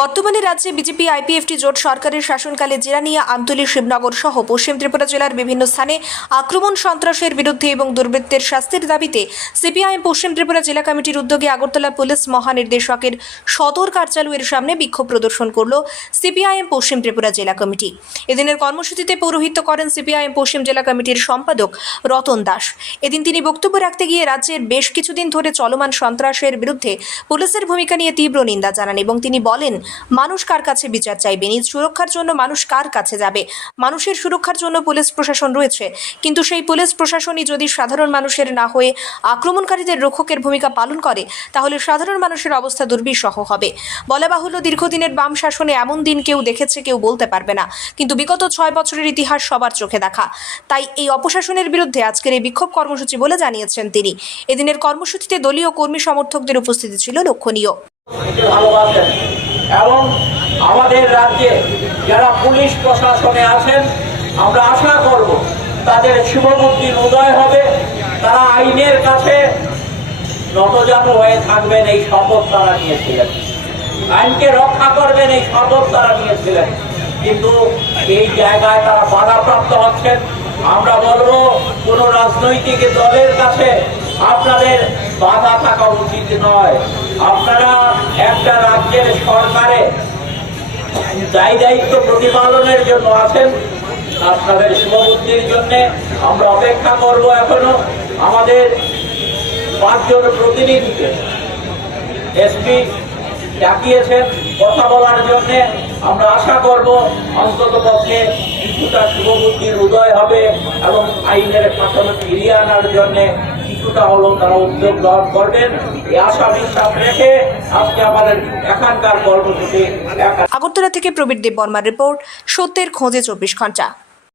বর্তমানে রাজ্যে BJP IPFT জোট সরকারের শাসনকালে জিরানিয়া আমতলী, শিবনগর সহ পশ্চিম ত্রিপুরা জেলার বিভিন্ন স্থানে আক্রমণ সন্ত্রাসের বিরুদ্ধে এবং দুর্বৃত্তের শাস্তির দাবিতে সিপিআইএম পশ্চিম ত্রিপুরা জেলা কমিটির উদ্যোগে আগরতলা পুলিশ মহানির্দেশকের সদর কার্যালয়ের সামনে বিক্ষোভ প্রদর্শন করল সিপিআইএম পশ্চিম ত্রিপুরা জেলা কমিটি। এদিনের কর্মসূচিতে পৌরোহিত্য করেন সিপিআইএম পশ্চিম জেলা কমিটির সম্পাদক রতন দাস। এদিন তিনি বক্তব্য রাখতে গিয়ে রাজ্যের বেশ কিছুদিন ধরে চলমান সন্ত্রাসের বিরুদ্ধে পুলিশের ভূমিকা নিয়ে তীব্র নিন্দা জানান এবং তিনি বলেন মানুষ কার কাছে বিচার চাইবে? নিজ সুরক্ষার জন্য মানুষ কার কাছে যাবে? মানুষের সুরক্ষার জন্য পুলিশ প্রশাসন রয়েছে। কিন্তু সেই পুলিশ প্রশাসনই যদি সাধারণ মানুষের না হয়ে আক্রমণকারীদের রক্ষকের ভূমিকা পালন করে, তাহলে সাধারণ মানুষের অবস্থা দুর্বিষহ হবে। বলা বাহুল্য, দীর্ঘদিনের বাম শাসনে এমন দিন কেউ দেখেছে, কেউ বলতে পারবে না। কিন্তু বিগত ছয় বছরের ইতিহাস সবার চোখে দেখা। তাই এই অপশাসনের বিরুদ্ধে আজকের এই বিক্ষোভ কর্মসূচি বলে জানিয়েছেন তিনি। এদিনের কর্মসূচিতে দলীয় কর্মী সমর্থকদের উপস্থিতি ছিল লক্ষণীয়। এবং আমাদের রাজ্যে যারা পুলিশ প্রশাসনে আছেন, আমরা আশা করব তাদের শুভবুদ্ধির উদয় হবে। তারা আইনের কাছে নতজানু হয়ে থাকবেন, এই শপথ তারা নিয়েছিলেন। আইনকে রক্ষা করবেন, এই শপথ তারা নিয়েছিলেন। কিন্তু এই জায়গায় তারা বাধাপ্রাপ্ত হচ্ছেন। আমরা বলব, কোন রাজনৈতিক দলের কাছে আপনাদের বাধা থাকা উচিত নয়। আপনারা একটা রাজ্যের সরকারে দায়ী দায়িত্ব প্রতিপালনের জন্য আছেন, আপনাদের শুভবুদ্ধির জন্য আমরা অপেক্ষা করব এখনও। আমাদের পাঁচজন প্রতিনিধিকে এসপি ডাকিয়েছেন কথা বলার জন্য। আমরা আশা করব অন্তত পক্ষে কিছুটা শুভবুদ্ধির উদয় হবে এবং আইনের শাসন ফিরিয়ে আনার জন্য কিছুটা হলো তারা উদ্যোগ গ্রহণ করবেন। এই আশা বিশ্বাস রেখে আজকে আমাদের এখানকার কর্মসূচি আগরতলা থেকে প্রবীর দেব বর্মার রিপোর্ট, সত্যের খোঁজে চব্বিশ ঘণ্টা।